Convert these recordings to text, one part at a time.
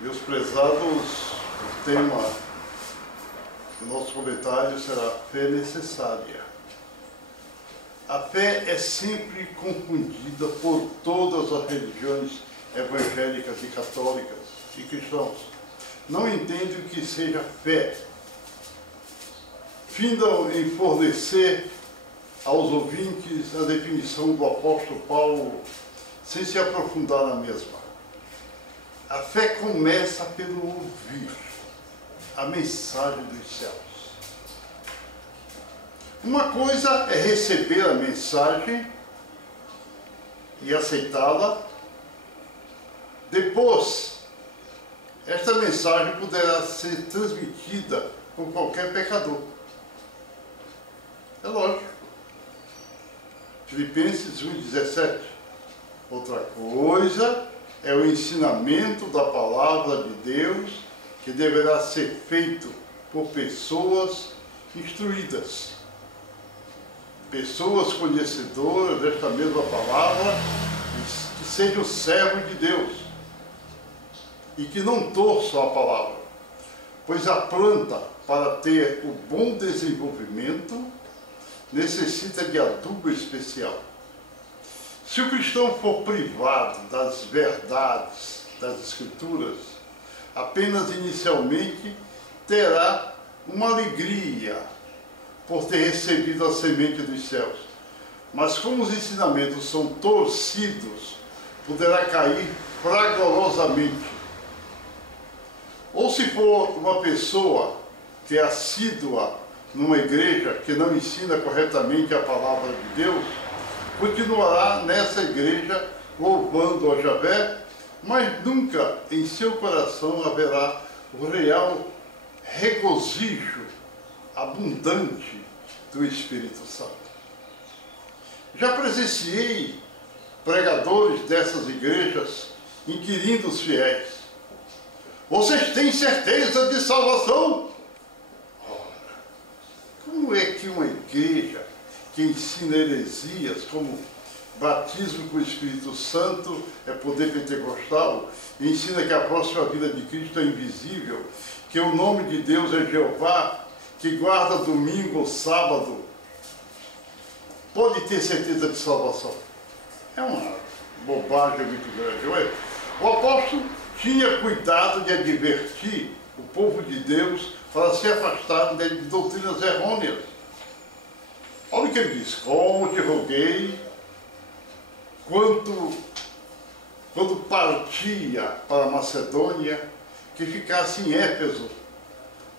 Meus prezados, o tema do nosso comentário será a fé necessária. A fé é sempre confundida por todas as religiões evangélicas e católicas e cristãos. Não entendem o que seja fé. Findam em fornecer aos ouvintes a definição do apóstolo Paulo sem se aprofundar na mesma. A fé começa pelo ouvir a mensagem dos céus. Uma coisa é receber a mensagem e aceitá-la. Depois, esta mensagem poderá ser transmitida por qualquer pecador. É lógico. Filipenses 1,17. Outra coisa é o ensinamento da palavra de Deus, que deverá ser feito por pessoas instruídas, pessoas conhecedoras desta mesma palavra, que sejam servos de Deus e que não torçam a palavra, pois a planta, para ter o bom desenvolvimento, necessita de adubo especial. Se o cristão for privado das verdades das Escrituras, apenas inicialmente terá uma alegria por ter recebido a semente dos céus. Mas como os ensinamentos são torcidos, poderá cair fragorosamente. Ou se for uma pessoa que é assídua numa igreja que não ensina corretamente a palavra de Deus, continuará nessa igreja louvando a Javé, mas nunca em seu coração haverá o real regozijo abundante do Espírito Santo. Já presenciei pregadores dessas igrejas inquirindo os fiéis: vocês têm certeza de salvação? Ora, como é que uma igreja que ensina heresias como batismo com o Espírito Santo é poder pentecostal, e ensina que a próxima vida de Cristo é invisível, que o nome de Deus é Jeová, que guarda domingo ou sábado, pode ter certeza de salvação? É uma bobagem muito grande. O apóstolo tinha cuidado de advertir o povo de Deus para se afastarem de doutrinas errôneas. Olha o que ele diz: como te roguei, quando partia para a Macedônia, que ficasse em Éfeso,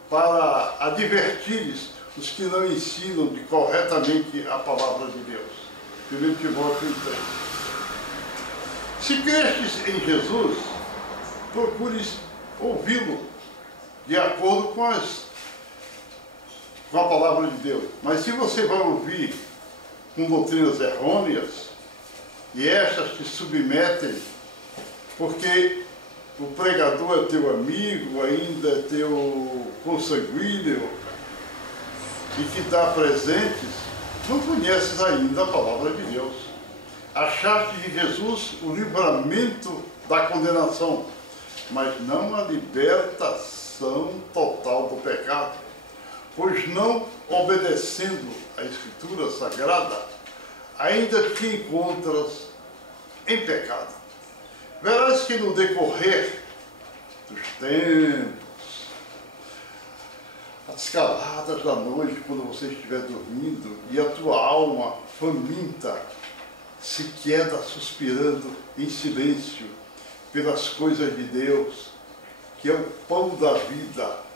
para advertires os que não ensinam corretamente a palavra de Deus. 1 Timóteo 3. Se crestes em Jesus, procures ouvi-lo de acordo com a palavra de Deus. Mas se você vai ouvir com doutrinas errôneas, e estas te submetem, porque o pregador é teu amigo, ainda é teu consanguíneo, e que dá presentes, não conheces ainda a palavra de Deus. Achaste em Jesus o livramento da condenação, mas não a libertação total do pecado. Pois não obedecendo a Escritura Sagrada, ainda te encontras em pecado. Verás que no decorrer dos tempos, as caladas da noite, quando você estiver dormindo, e a tua alma faminta se queda suspirando em silêncio pelas coisas de Deus, que é o pão da vida,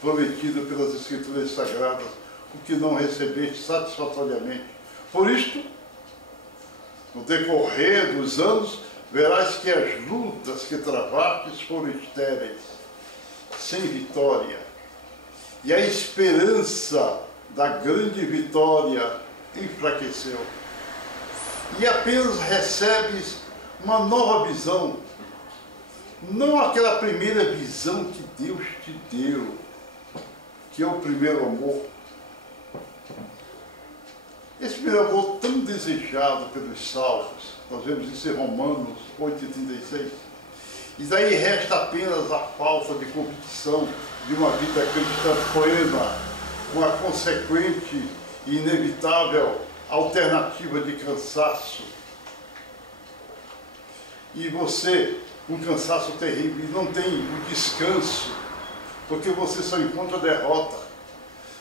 prometido pelas Escrituras Sagradas, o que não recebeste satisfatoriamente. Por isto, no decorrer dos anos, verás que as lutas que travastes foram estéreis, sem vitória, e a esperança da grande vitória enfraqueceu. E apenas recebes uma nova visão, não aquela primeira visão que Deus te deu, que é o primeiro amor. Esse primeiro amor tão desejado pelos salvos, nós vemos isso em Romanos 8,36, E daí resta apenas a falta de competição de uma vida cristã plena, com a consequente e inevitável alternativa de cansaço. E você, um cansaço terrível, e não tem o descanso, porque você só encontra derrota.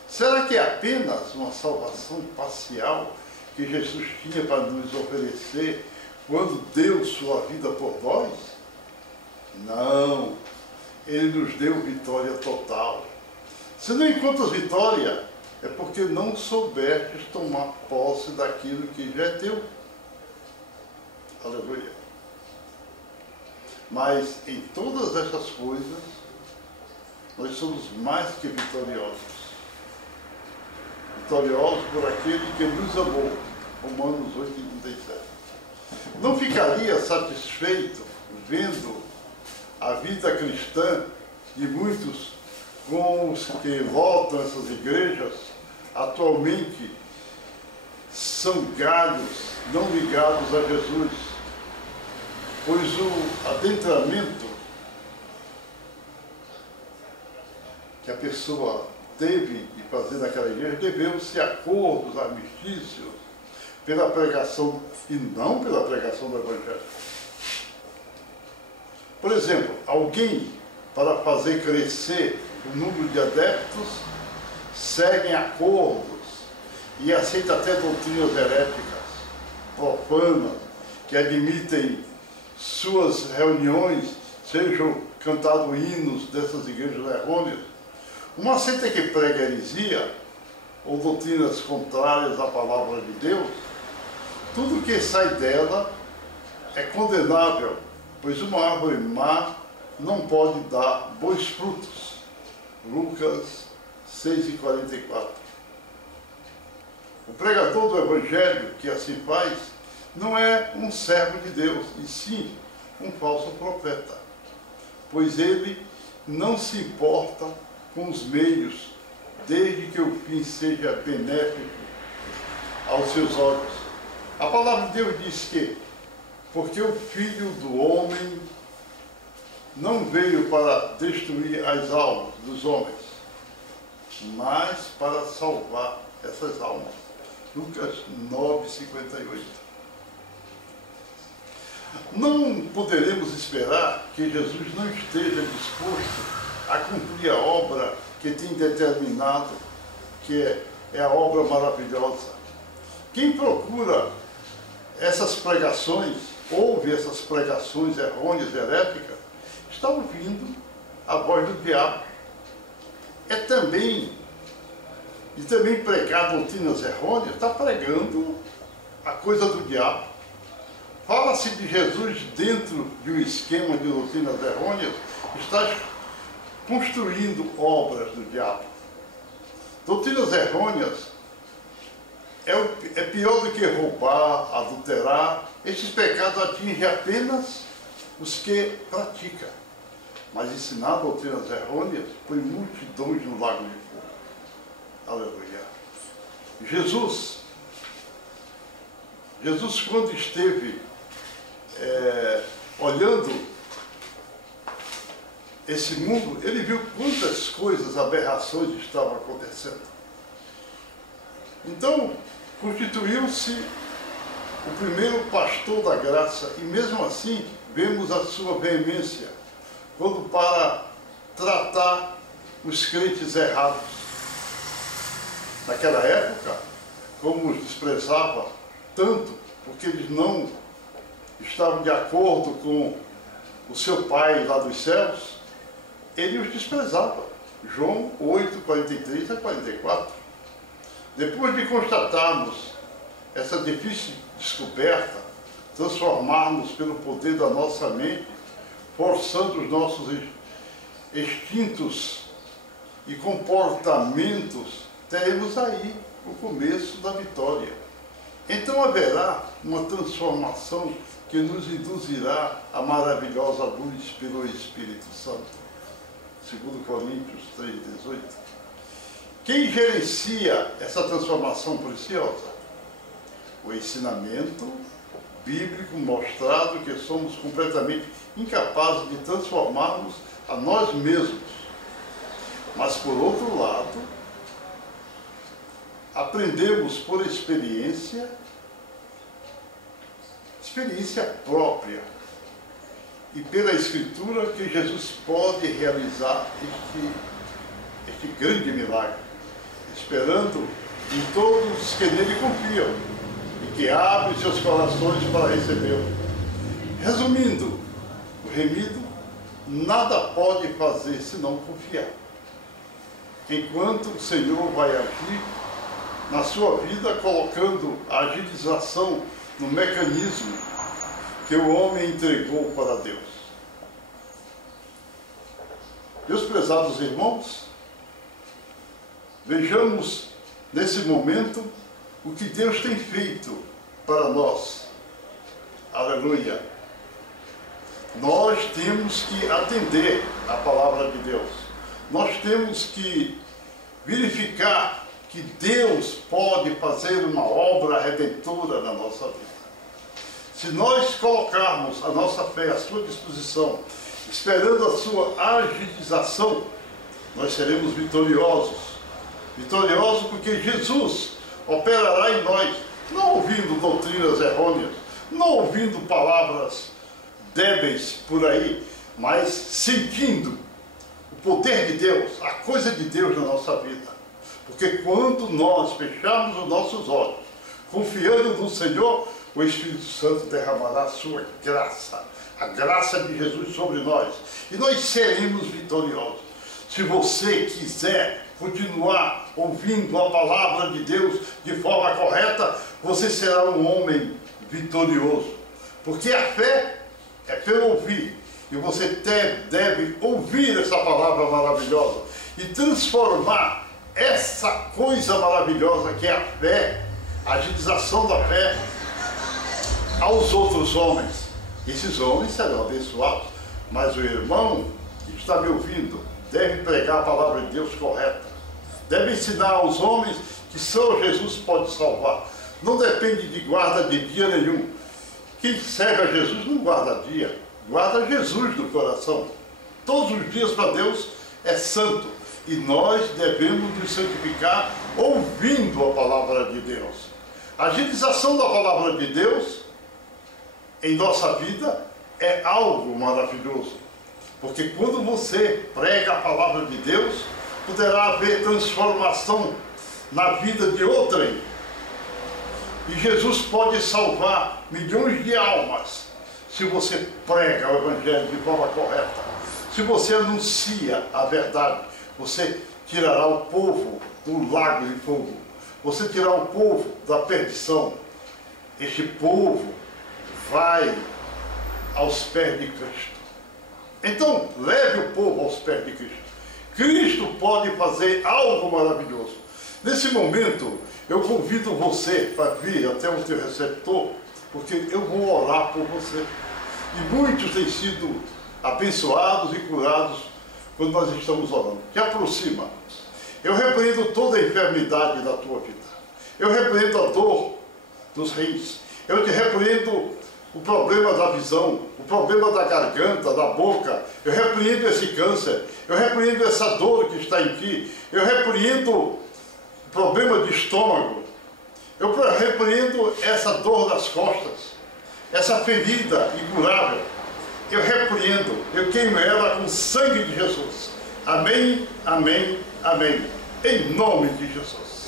Será que é apenas uma salvação parcial que Jesus tinha para nos oferecer quando deu sua vida por nós? Não, Ele nos deu vitória total. Se não encontras vitória, é porque não soubestes tomar posse daquilo que já é teu. Aleluia. Mas em todas essas coisas, nós somos mais que vitoriosos. Vitoriosos por aquele que nos amou. Romanos 8:37. Não ficaria satisfeito vendo a vida cristã de muitos com os que voltam essas igrejas, atualmente são galhos não ligados a Jesus, pois o adentramento que a pessoa teve de fazer naquela igreja deveu-se a acordos, armistícios, pela pregação e não pela pregação do Evangelho. Por exemplo, alguém, para fazer crescer o número de adeptos, segue acordos e aceita até doutrinas heréticas, profanas, que admitem suas reuniões, sejam cantados hinos dessas igrejas errôneas. Uma seita que prega heresia ou doutrinas contrárias à palavra de Deus, tudo que sai dela é condenável, pois uma árvore má não pode dar bons frutos. Lucas 6:44. O pregador do Evangelho que assim faz não é um servo de Deus, e sim um falso profeta, pois ele não se importa com os meios, desde que o fim seja benéfico aos seus olhos. A palavra de Deus diz que, porque o Filho do Homem não veio para destruir as almas dos homens, mas para salvar essas almas. Lucas 9:58. Não poderemos esperar que Jesus não esteja disposto a cumprir a obra que tem determinado, que é a obra maravilhosa. Quem procura essas pregações, ouve essas pregações errôneas, heréticas, está ouvindo a voz do diabo. E também pregar doutrinas errôneas, está pregando a coisa do diabo. Fala-se de Jesus dentro de um esquema de doutrinas errôneas, está construindo obras do diabo. Doutrinas errôneas é pior do que roubar, adulterar. Esses pecados atingem apenas os que praticam. Mas ensinar doutrinas errôneas põe multidões no lago de fogo. Aleluia. Jesus, quando esteve olhando esse mundo, ele viu quantas coisas, aberrações estavam acontecendo. Então, constituiu-se o primeiro pastor da graça, e mesmo assim, vemos a sua veemência, quando para tratar os crentes errados. Naquela época, como os desprezava tanto, porque eles não estavam de acordo com o seu Pai lá dos céus, ele os desprezava. João 8:43-44. Depois de constatarmos essa difícil descoberta, transformarmos pelo poder da nossa mente, forçando os nossos instintos e comportamentos, teremos aí o começo da vitória. Então haverá uma transformação que nos induzirá à maravilhosa luz pelo Espírito Santo. 2 Coríntios 3:18. Quem gerencia essa transformação preciosa? O ensinamento bíblico mostrado que somos completamente incapazes de transformarmos a nós mesmos. Mas, por outro lado, aprendemos por experiência própria e pela Escritura que Jesus pode realizar este grande milagre, esperando em todos que nele confiam e que abrem seus corações para recebê-lo. Resumindo, o remido nada pode fazer senão confiar, enquanto o Senhor vai agir na sua vida, colocando a agilização no mecanismo que o homem entregou para Deus. Meus prezados irmãos, vejamos nesse momento o que Deus tem feito para nós. Aleluia! Nós temos que atender à palavra de Deus. Nós temos que verificar que Deus pode fazer uma obra redentora na nossa vida. Se nós colocarmos a nossa fé à sua disposição, esperando a sua agilização, nós seremos vitoriosos. Vitoriosos porque Jesus operará em nós, não ouvindo doutrinas errôneas, não ouvindo palavras débeis por aí, mas sentindo o poder de Deus, a coisa de Deus na nossa vida. Porque quando nós fecharmos os nossos olhos, confiando no Senhor, o Espírito Santo derramará a sua graça, a graça de Jesus sobre nós, e nós seremos vitoriosos. Se você quiser continuar ouvindo a palavra de Deus de forma correta, você será um homem vitorioso. Porque a fé é pelo ouvir, e você deve ouvir essa palavra maravilhosa e transformar essa coisa maravilhosa que é a fé, a agilização da fé, aos outros homens. Esses homens serão abençoados, mas o irmão que está me ouvindo deve pregar a palavra de Deus correta, deve ensinar aos homens que só Jesus pode salvar. Não depende de guarda de dia nenhum. Quem serve a Jesus não guarda dia, guarda Jesus no coração. Todos os dias para Deus é santo, e nós devemos nos santificar ouvindo a palavra de Deus. A agilização da palavra de Deus em nossa vida é algo maravilhoso, porque quando você prega a palavra de Deus, poderá haver transformação na vida de outrem, e Jesus pode salvar milhões de almas se você prega o Evangelho de forma correta, se você anuncia a verdade. Você tirará o povo do lago de fogo, você tirará o povo da perdição. Este povo vai aos pés de Cristo. Então, leve o povo aos pés de Cristo. Cristo pode fazer algo maravilhoso. Nesse momento, eu convido você para vir até o teu receptor, porque eu vou orar por você. E muitos têm sido abençoados e curados quando nós estamos orando. Te aproxima. Eu repreendo toda a enfermidade da tua vida. Eu repreendo a dor dos rins. Eu te repreendo o problema da visão, o problema da garganta, da boca. Eu repreendo esse câncer. Eu repreendo essa dor que está em ti. Eu repreendo o problema de estômago. Eu repreendo essa dor das costas, essa ferida incurável. Eu repreendo, eu queimo ela com o sangue de Jesus. Amém, amém, amém. Em nome de Jesus.